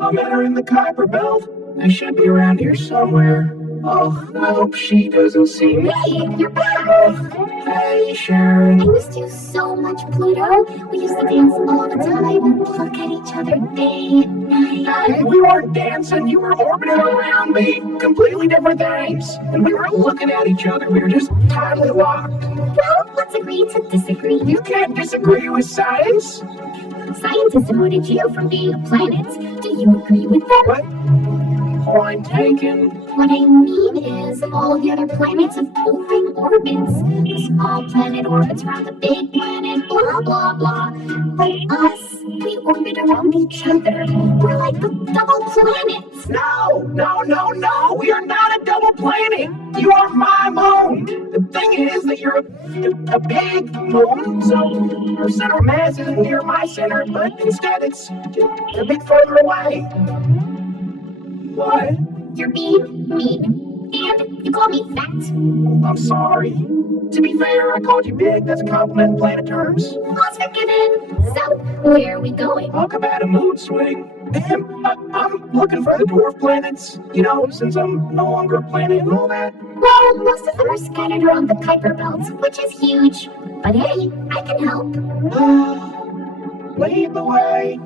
I'm entering the Kuiper Belt. I should be around here somewhere. Oh, I hope she doesn't see me. Hey, you're back! Hey, Sharon. I missed you so much, Pluto. We used to dance all the time, look at each other day and night. Hey, we weren't dancing, you were orbiting around me. Completely different things. And we were looking at each other, we were just totally locked. Well, let's agree to disagree. You can't disagree with science. Scientists voted Geo from being a planet. Do you agree with that? What? Point taken. What I mean is, all the other planets have boring orbits. The small planet orbits around the big planet, blah blah blah. But us, we orbit around each other. We're like the double planets. No. We are not a double planet. You are my moon. The thing is that you're a big moon, so your center mass isn't near my center, but instead it's a bit further away. What? You're being mean, and you call me fat. I'm sorry. To be fair, I called you big. That's a compliment in planet terms. Lots forgiven. So, where are we going? Talk about a mood swing. I'm looking for the dwarf planets. You know, since I'm no longer a planet and all that. Well, most of them are scattered around the Kuiper Belt, which is huge. But hey, I can help. Lead the way.